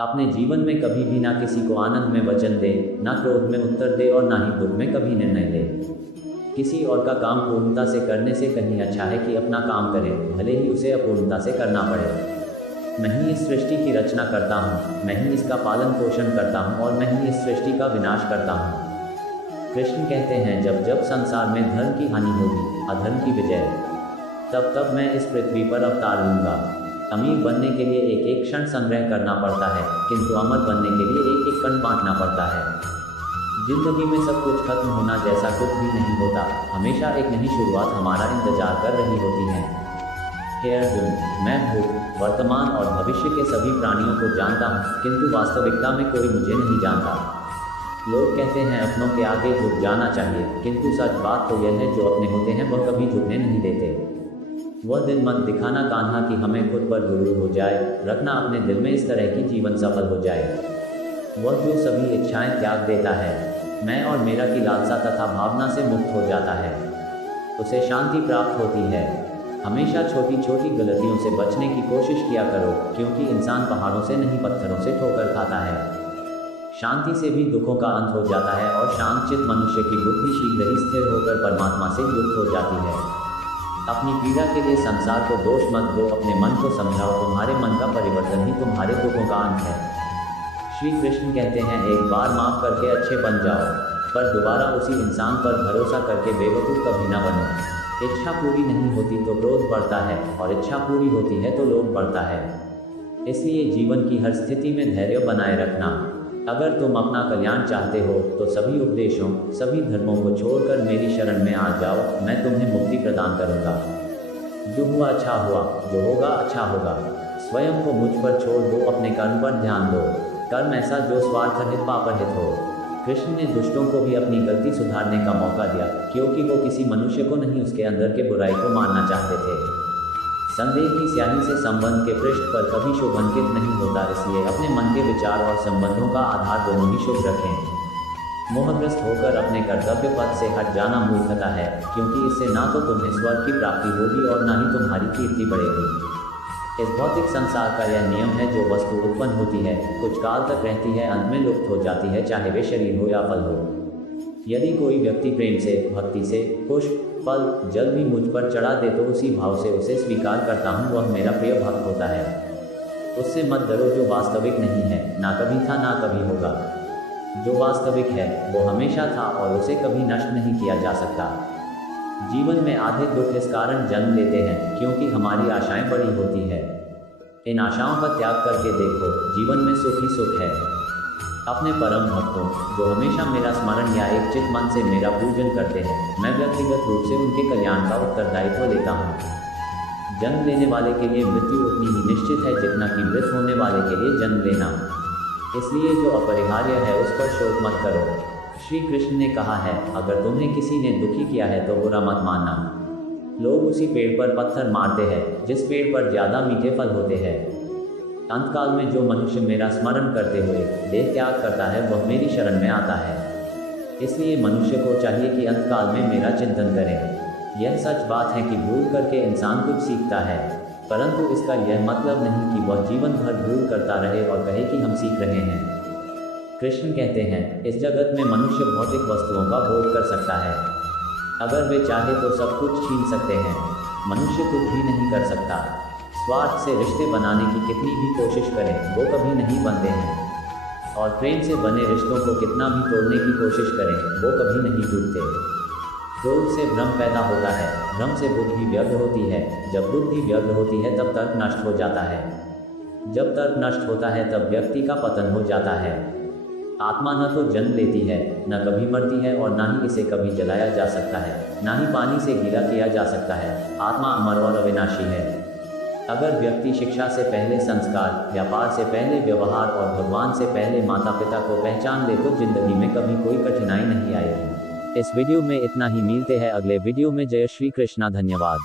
अपने जीवन में कभी भी ना किसी को आनंद में वचन दे, ना क्रोध में उत्तर दे और ना ही दुख में कभी निर्णय ले। किसी और का काम पूर्णता से करने से कहीं अच्छा है कि अपना काम करे, भले ही उसे अपूर्णता से करना पड़े। मैं ही इस सृष्टि की रचना करता हूँ, मैं ही इसका पालन पोषण करता हूँ और मैं ही इस सृष्टि का विनाश करता हूँ। कृष्ण कहते हैं, जब जब संसार में धर्म की हानि होगी, अधर्म की विजय, तब तब मैं इस पृथ्वी पर अवतार लूंगा। अमीर बनने के लिए एक एक क्षण संग्रह करना पड़ता है, किंतु अमर बनने के लिए एक एक कण बांटना पड़ता है। जिंदगी में सब कुछ खत्म होना जैसा कुछ भी नहीं होता, हमेशा एक नई शुरुआत हमारा इंतजार कर रही होती है। हे अर्जुन, मैं भूत, वर्तमान और भविष्य के सभी प्राणियों को जानता हूँ, किंतु वास्तविकता में कोई मुझे नहीं जानता। लोग कहते हैं अपनों के आगे झुक जाना चाहिए, किंतु सच बात तो यह है, जो अपने होते हैं वह कभी झुकने नहीं देते। वह दिन मत दिखाना कान्हा कि हमें खुद पर गुरूर हो जाए, रखना अपने दिल में इस तरह की जीवन सफल हो जाए। वह जो सभी इच्छाएं त्याग देता है, मैं और मेरा की लालसा तथा भावना से मुक्त हो जाता है, उसे शांति प्राप्त होती है। हमेशा छोटी छोटी गलतियों से बचने की कोशिश किया करो, क्योंकि इंसान पहाड़ों से नहीं पत्थरों से ठोकर खाता है। शांति से भी दुखों का अंत हो जाता है और शांतचित्त मनुष्य की बुद्धि शीघ्र ही स्थिर होकर परमात्मा से युक्त हो जाती है। अपनी पीड़ा के लिए संसार को दोष मत दो, अपने मन को समझाओ, तुम्हारे मन का परिवर्तन ही तुम्हारे दुखों का अंत है। श्री कृष्ण कहते हैं, एक बार माफ करके अच्छे बन जाओ, पर दोबारा उसी इंसान पर भरोसा करके बेवकूफ़ कभी ना बनो। इच्छा पूरी नहीं होती तो क्रोध बढ़ता है, और इच्छा पूरी होती है तो लोभ बढ़ता है। इसलिए जीवन की हर स्थिति में धैर्य बनाए रखना। अगर तुम अपना कल्याण चाहते हो तो सभी उपदेशों, सभी धर्मों को छोड़कर मेरी शरण में आ जाओ, मैं तुम्हें मुक्ति प्रदान करूंगा। जो हुआ अच्छा हुआ, जो होगा अच्छा होगा। स्वयं को मुझ पर छोड़ दो, अपने कर्म पर ध्यान दो। कर्म ऐसा जो स्वार्थरहित पापरहित हो। कृष्ण ने दुष्टों को भी अपनी गलती सुधारने का मौका दिया, क्योंकि वो किसी मनुष्य को नहीं, उसके अंदर के बुराई को मारना चाहते थे। संदेह की स्याही से संबंध के पृष्ठ पर कभी शुभ अंकित नहीं होता, इसलिए अपने मन के विचार और संबंधों का आधार दोनों ही शुभ रखें। मोहग्रस्त होकर अपने कर्तव्य पथ से हट जाना मूर्खता है, क्योंकि इससे ना तो तुम्हें स्वर्ग की प्राप्ति होगी और ना ही तुम्हारी कीर्ति बढ़ेगी। इस भौतिक संसार का यह नियम है, जो वस्तु उत्पन्न होती है, कुछ काल तक रहती है, अंत में लुप्त हो जाती है, चाहे वे शरीर हो या फल हो। यदि कोई व्यक्ति प्रेम से, भक्ति से पुष्प, फल, जल भी मुझ पर चढ़ा दे तो उसी भाव से उसे स्वीकार करता हूँ, वह मेरा प्रिय भक्त होता है। उससे मत डरो, जो वास्तविक नहीं है, ना कभी था ना कभी होगा। जो वास्तविक है वो हमेशा था और उसे कभी नष्ट नहीं किया जा सकता। जीवन में आधे दुख इस कारण जन्म लेते हैं, क्योंकि हमारी आशाएं बड़ी होती है। इन आशाओं का त्याग करके देखो, जीवन में सुख ही सुख है। अपने परम भक्तों, जो हमेशा मेरा स्मरण या एक चित मन से मेरा पूजन करते हैं, मैं व्यक्तिगत रूप से उनके कल्याण का उत्तरदायित्व लेता हूँ। जन्म लेने वाले के लिए मृत्यु उतनी ही निश्चित है जितना कि मृत होने वाले के लिए जन्म लेना। इसलिए जो अपरिहार्य है उस पर शोक मत करो। श्री कृष्ण ने कहा है, अगर तुम्हें किसी ने दुखी किया है तो बुरा मत मानना। लोग उसी पेड़ पर पत्थर मारते हैं जिस पेड़ पर ज़्यादा मीठे फल होते हैं। अंतकाल में जो मनुष्य मेरा स्मरण करते हुए देह त्याग करता है, वह मेरी शरण में आता है। इसलिए मनुष्य को चाहिए कि अंतकाल में मेरा चिंतन करें। यह सच बात है कि भूल करके इंसान कुछ सीखता है, परंतु इसका यह मतलब नहीं कि वह जीवन भर भूल करता रहे और कहे कि हम सीख रहे हैं। कृष्ण कहते हैं, इस जगत में मनुष्य भौतिक वस्तुओं का भोग कर सकता है। अगर वे चाहे तो सब कुछ छीन सकते हैं। मनुष्य कुछ भी नहीं कर सकता। स्वार्थ से रिश्ते बनाने की कितनी भी कोशिश करें, वो कभी नहीं बनते हैं। और प्रेम से बने रिश्तों को कितना भी तोड़ने की कोशिश करें, वो कभी नहीं टूटते। क्रोध से भ्रम पैदा होता है, भ्रम से बुद्धि व्यग्र होती है, जब बुद्धि व्यग्र होती है तब तर्क नष्ट हो जाता है, जब तर्क नष्ट होता है तब व्यक्ति का पतन हो जाता है। आत्मा न तो जन्म लेती है, न कभी मरती है और न ही इसे कभी जलाया जा सकता है, न ही पानी से गीला किया जा सकता है। आत्मा अमर और अविनाशी है। अगर व्यक्ति शिक्षा से पहले संस्कार, व्यापार से पहले व्यवहार और भगवान से पहले माता पिता को पहचान ले तो जिंदगी में कभी कोई कठिनाई नहीं आएगी। इस वीडियो में इतना ही, मिलते हैं अगले वीडियो में। जय श्री कृष्णा, धन्यवाद।